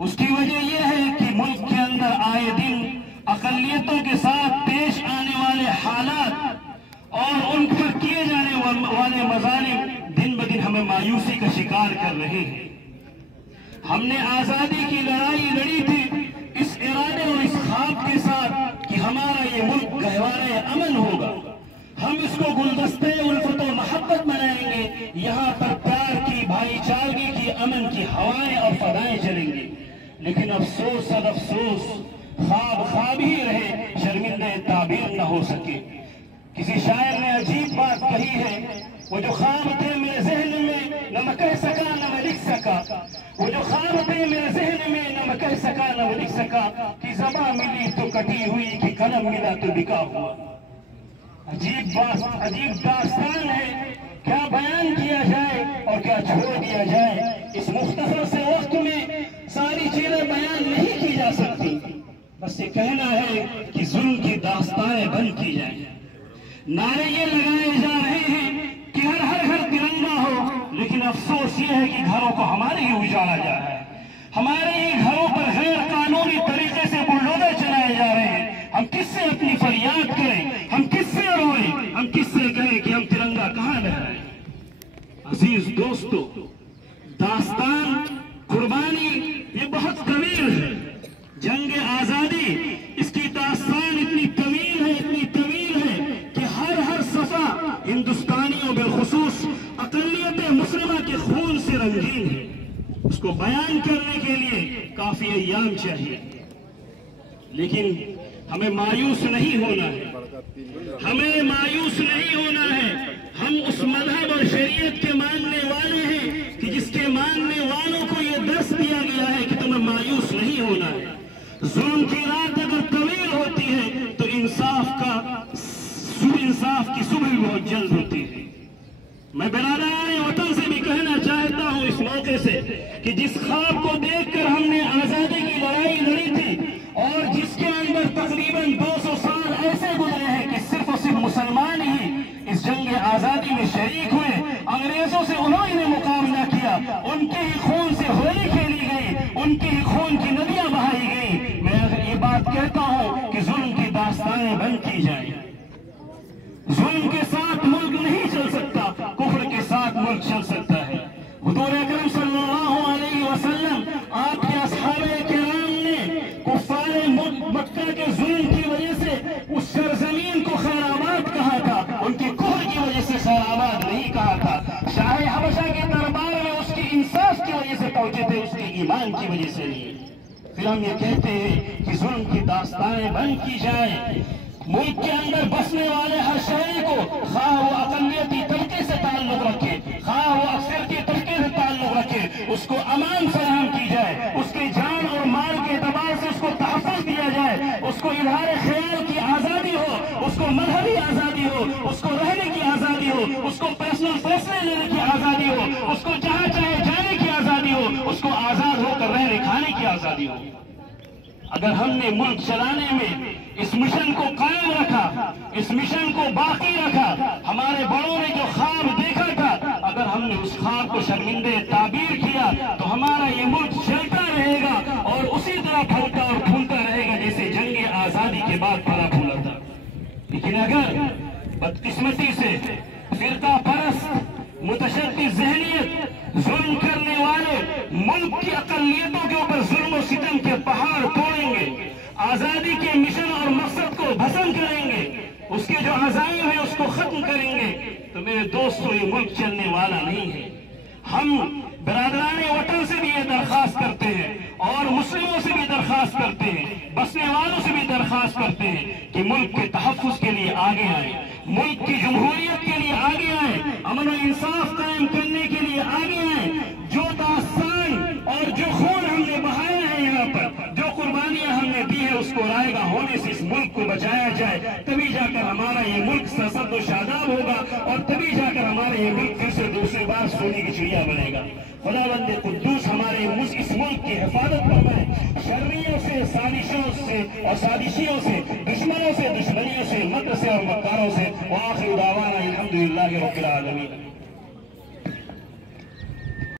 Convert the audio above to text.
اس کی وجہ یہ ہے کہ ملک کے اندر آئے دن اقلیتوں کے ساتھ پیش آنے والے حالات اور ان پر کیے جانے والے مظالم دن بدن ہمیں مایوسی کا شکار کر رہے ہیں۔ ہم نے آزادی کی لڑائی لڑی تھی اس ارادے اور اس خواب کے ساتھ کہ ہمارا یہ ملک گہوارہ امن ہوگا، ہم اس کو گلدستے الفت و محبت بنائیں گے، یہاں پر پیار کی، بھائی چارگی کی، امن کی ہوائیں اور فضائیں چلیں گی۔ لیکن افسوس صد افسوس، خواب خواب ہی رہے، شرمندہ تعبیر نہ ہو سکے۔ کسی شاعر نے عجیب بات کہی ہے، وہ جو خواب تھے میرے ذہن میں نہ میں کہہ سکا نہ میں لکھ سکا، وہ جو خواب تھے میرے ذہن میں نہ میں کہہ سکا نہ میں لکھ سکا، کہ زبان ملی تو کٹی ہوئی، کہ قلم ملا تو بکا ہوا۔ عجیب داستان ہے، کیا بیان کیا جائے اور کیا چھوڑ دیا جائے۔ اس مختصر سے وقت میں ساری چیزیں بیان نہیں کی جا سکتی، بس یہ کہنا ہے کہ ظلم کی داستانیں بند کی جائیں۔ نعرے یہ لگائے جا رہے ہیں کہ ہر گھر ترنگا ہو، لیکن افسوس یہ ہے کہ گھروں کو ہمارے ہی اجاڑا جا رہا ہے، ہمارے ہی گھروں پر غیر قانونی طریقے سے بلڈوزر چلائے جا رہے ہیں۔ ہم کس سے اپنی فریاد کریں، ہم کس سے روئیں، ہم کس سے کہیں کہ ہم ترنگا کہاں لہرائیں؟ عزیز دوستو، داستان قربانی یہ بہت طویل ہے۔ جنگ آزادی اس کی داستان اتنی طویل ہے، اتنی طویل ہے کہ ہر صفحہ ہندوستانیوں بالخصوص اقلیت مسلمہ کے خون سے رنگین ہے۔ اس کو بیان کرنے کے لیے کافی ایام چاہیے، لیکن ہمیں مایوس نہیں ہونا ہے، ہمیں مایوس نہیں ہونا ہے۔ ہم اس مذہب اور شریعت کے ماننے والے ہیں کہ جس کے ماننے والوں کو یہ درس دیا گیا ہے کہ تمہیں مایوس نہیں ہونا ہے۔ ظلم کی رات اگر طویل ہوتی ہے تو انصاف کی صبح بہت جلد ہوتی ہے۔ میں برادران وطن سے بھی کہنا چاہتا ہوں اس موقع سے کہ جس خواب کو دیکھ کر ہم نے آزادی کی لڑائی لڑی تھی اور جس کے اندر تقریباً 200 سال ایسے گزرے ہیں کہ صرف اور صرف مسلمان ہی اس جنگ آزادی میں شریک ہوئے، انگریزوں سے انہوں نے مقابلہ کیا، ان کے ہی خون سے ہولی کھیلی گئی، ان کے ہی خون کی ندیاں بہائی گئی۔ میں یہ بات کہتا ہوں کہ ظلم کی داستانیں بند کی جائیں۔ ظلم کے ساتھ ملک نہیں چل سکتا، کفر کے ساتھ ملک چل سکتا ہے۔ حضور اکرم صلی اللہ علیہ وسلم آپ کے اصحاب کرام نے کفار مکہ کے ظلم کی وجہ سے اس سرزمین کو خیر آباد کہا تھا، ان کی کفر کی وجہ سے خیر آباد نہیں کہا تھا۔ شاہ حبشہ کے دربار میں اس کی انصاف کی وجہ سے پہنچے تھے، اس کے ایمان کی وجہ سے نہیں۔ پھر ہم یہ کہتے ہیں کہ ظلم کی داستانیں بند کی جائیں۔ ملک کے اندر بسنے والے ہر شہری کو، خواہ وہ اقلیتی طبقے سے تعلق رکھے، خواہ وہ اکثریتی طبقے سے تعلق رکھے، اس کو امان فراہم کی جائے، اس کے جان اور مال کے اعتبار سے اس کو تحفظ دیا جائے، اس کو اظہار خیال کی آزادی ہو، اس کو مذہبی آزادی ہو، اس کو رہنے کی آزادی ہو، اس کو پرسنل فیصلے لینے کی آزادی ہو، اس کو جہاں چاہے جانے کی آزادی ہو، اس کو آزاد ہو کر رہنے کھانے کی آزادی ہو۔ اگر ہم نے ملک چلانے میں اس مشن کو قائم رکھا، اس مشن کو باقی رکھا، ہمارے بڑوں نے جو خواب دیکھا تھا، اگر ہم نے اس خواب کو شرمندہ تعبیر کیا تو ہمارا یہ ملک چلتا رہے گا اور اسی طرح پھلتا اور پھولتا رہے گا جیسے جنگ آزادی کے بعد پھلا پھولا تھا۔ لیکن اگر بدقسمتی سے فرقہ پرست، متشدد ذہنیت، ظلم کرنے والے ملک کی اقلیتوں کے اوپر ظلم و ستم کے پہاڑ توڑیں گے، آزادی کے مشن اور مقصد کو بھسم کریں گے، اس کے جو عزائم ہیں اس کو ختم کریں گے، تو میرے دوستو یہ ملک چلنے والا نہیں ہے۔ ہم برادران وطن سے بھی یہ درخواست کرتے ہیں اور مسلموں سے بھی درخواست کرتے ہیں، بسنے والوں سے بھی درخواست کرتے ہیں کہ ملک کے تحفظ کے لیے آگے آئیں، ملک کی جمہوریت کے لیے آگے آئیں، امن و انصاف قائم کرنے کے لیے آگے آئیں۔ جو داستان اور جو خون ہم نے بہایا ہے یہاں پر، جو قربانیاں ہم نے دی ہے، اس کو رائے گاہ ہونے سے اس ملک کو بچایا جائے، تبھی جا کر ہمارا یہ ملک سرسبز و شاداب ہوگا اور تبھی جا کر ہمارا یہ ملک پھر سے دوسری بار سونے کی چڑیا بنے گا۔ خداوند قدوس ہمارے اس ملک کی حفاظت فرمائے، شرریوں سے، سازشوں سے اور سازشیوں سے، دشمنوں سے، دشمنیوں سے، مکر سے اور مکاروں سے۔ وآخر دعوانا الحمدللہ رب العالمین۔